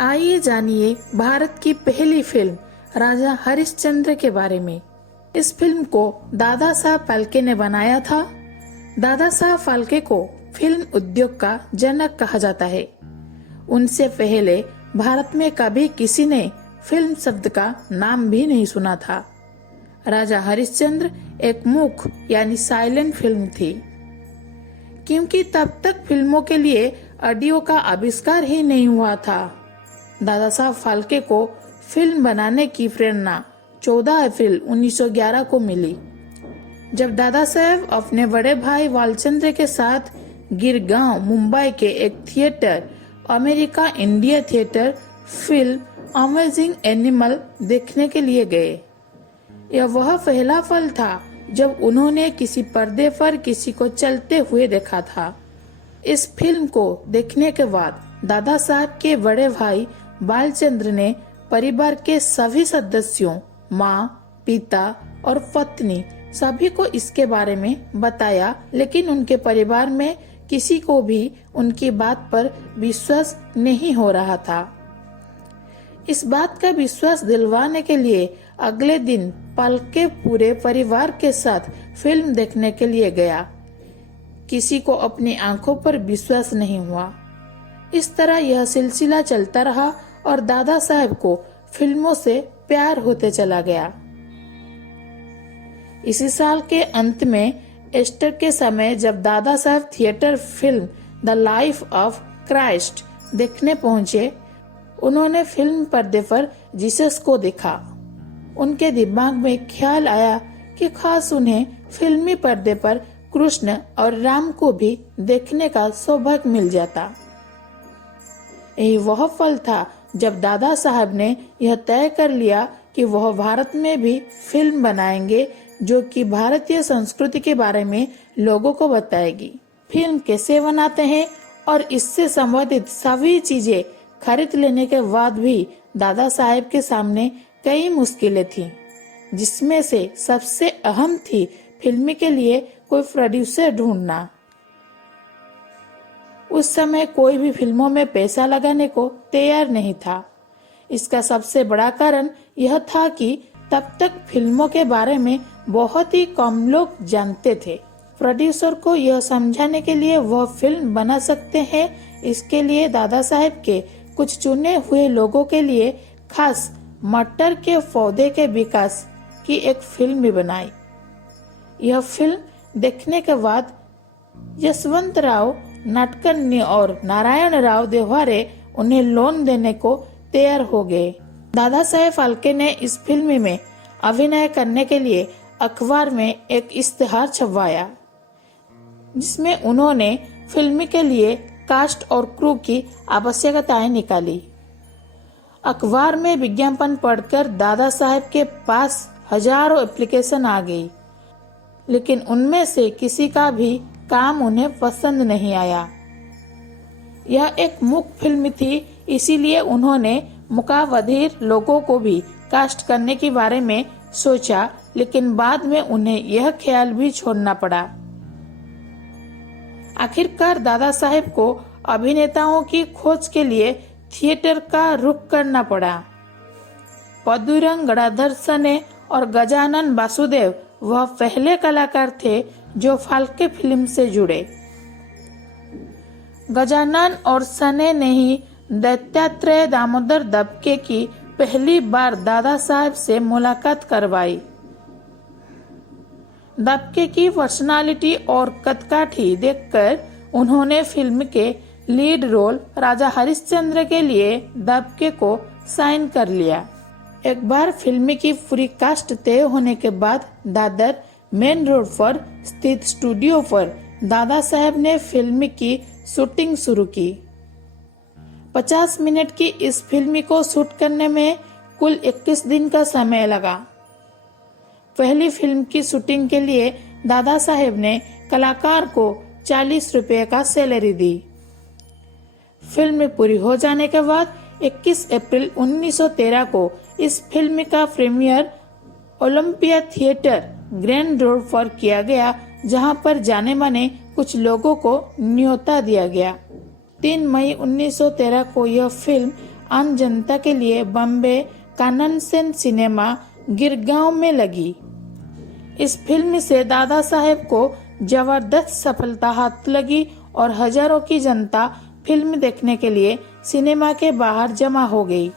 आइए जानिए भारत की पहली फिल्म राजा हरिश्चंद्र के बारे में। इस फिल्म को दादा साहब फाल्के ने बनाया था। दादा साहब फाल्के को फिल्म उद्योग का जनक कहा जाता है। उनसे पहले भारत में कभी किसी ने फिल्म शब्द का नाम भी नहीं सुना था। राजा हरिश्चंद्र एक मूक यानी साइलेंट फिल्म थी, क्योंकि तब तक फिल्मों के लिए ऑडियो का आविष्कार ही नहीं हुआ था। दादा साहब फाल्के को फिल्म बनाने की प्रेरणा 14 अप्रैल 1911 को मिली, जब दादा साहब अपने बड़े भाई बालचंद्र के साथ गिरगांव मुंबई के एक theatre America India theatre film amazing animal देखने के लिए गए। यह वह पहला पल था जब उन्होंने किसी पर्दे पर किसी को चलते हुए देखा था। इस फिल्म को देखने के बाद दादा साहब के बड़े भाई बालचंद्र ने परिवार के सभी सदस्यों, माँ, पिता और पत्नी सभी को इसके बारे में बताया, लेकिन उनके परिवार में किसी को भी उनकी बात पर विश्वास नहीं हो रहा था। इस बात का विश्वास दिलवाने के लिए अगले दिन फाल्के पूरे परिवार के साथ फिल्म देखने के लिए गया। किसी को अपनी आंखों पर विश्वास नहीं हुआ। इस तरह यह सिलसिला चलता रहा और दादा साहब को फिल्मों से प्यार होते चला गया। इसी साल के अंत में ईस्टर के समय जब Dada Saheb theatre film the life of Christ देखने पहुंचे, उन्होंने फिल्म पर्दे पर जीसस को देखा। उनके दिमाग में ख्याल आया कि खास उन्हें फिल्मी पर्दे पर कृष्ण और राम को भी देखने का सौभाग्य मिल जाता। यही वह पल था जब दादा साहब ने यह तय कर लिया कि वह भारत में भी फिल्म बनाएंगे, जो कि भारतीय संस्कृति के बारे में लोगों को बताएगी। फिल्म कैसे बनाते हैं और इससे संबंधित सभी चीजें खरीद लेने के बाद भी दादा साहब के सामने कई मुश्किलें थीं, जिसमें से सबसे अहम थी फिल्म के लिए कोई प्रोड्यूसर ढूंढना। उस समय कोई भी फिल्मों में पैसा लगाने को तैयार नहीं था। इसका सबसे बड़ा कारण यह था कि तब तक फिल्मों के बारे में बहुत ही कम लोग जानते थे। प्रोड्यूसर को यह समझाने के लिए वह फिल्म बना सकते हैं, इसके लिए दादा साहब के कुछ चुने हुए लोगों के लिए खास मटर के पौधे के विकास की एक फिल्म भी बनाई। यह फिल्म देखने के बाद यशवंत राव नाडकर्णी और नारायण राव देवारे उन्हें लोन देने को तैयार हो गए। दादा साहब फाल्के ने इस फिल्म में अभिनय करने के लिए अखबार में एक इश्तेहार छपवाया, जिसमें उन्होंने फिल्म के लिए कास्ट और क्रू की आवश्यकताएं निकाली। अखबार में विज्ञापन पढ़कर दादा साहब के पास हजारों एप्लीकेशन आ गई, लेकिन उनमें से किसी का भी काम उन्हें पसंद नहीं आया। यह एक मूक फिल्म थी, इसीलिए उन्होंने मुकाबधिर लोगों को भी कास्ट करने के बारे में सोचा, लेकिन बाद में उन्हें यह ख्याल भी छोड़ना पड़ा। आखिरकार दादा साहब को अभिनेताओं की खोज के लिए थिएटर का रुख करना पड़ा। पदुरंग गणाधर सने और गजानन वासुदेव वह पहले कलाकार थे जो फाल्के फिल्म से जुड़े। गजानन और सने ने ही दत्तात्रेय दामोदर दबके की पहली बार दादा साहब से मुलाकात करवाई। दबके की पर्सनालिटी और कदकाठी देखकर उन्होंने फिल्म के लीड रोल राजा हरिश्चंद्र के लिए दबके को साइन कर लिया। एक बार फिल्म की पूरी कास्ट तय होने के बाद दादर मेन रोड पर स्थित स्टूडियो पर दादा साहब ने फिल्म की शूटिंग शुरू की। 50 मिनट की इस फिल्म को शूट करने में कुल 21 दिन का समय लगा। पहली फिल्म की शूटिंग के लिए दादा साहब ने कलाकार को 40 रुपए का सैलरी दी। फिल्म पूरी हो जाने के बाद 21 अप्रैल 1913 को इस फिल्म का premiere Olympia Theatre Grand Road पर किया गया, जहां पर जाने माने कुछ लोगों को न्योता दिया गया। 3 मई 1913 को यह फिल्म आम जनता के लिए बॉम्बे कानन सेन सिनेमा गिरगांव में लगी। इस फिल्म से दादा साहेब को जबरदस्त सफलता हाथ लगी और हजारों की जनता फिल्म देखने के लिए सिनेमा के बाहर जमा हो गई।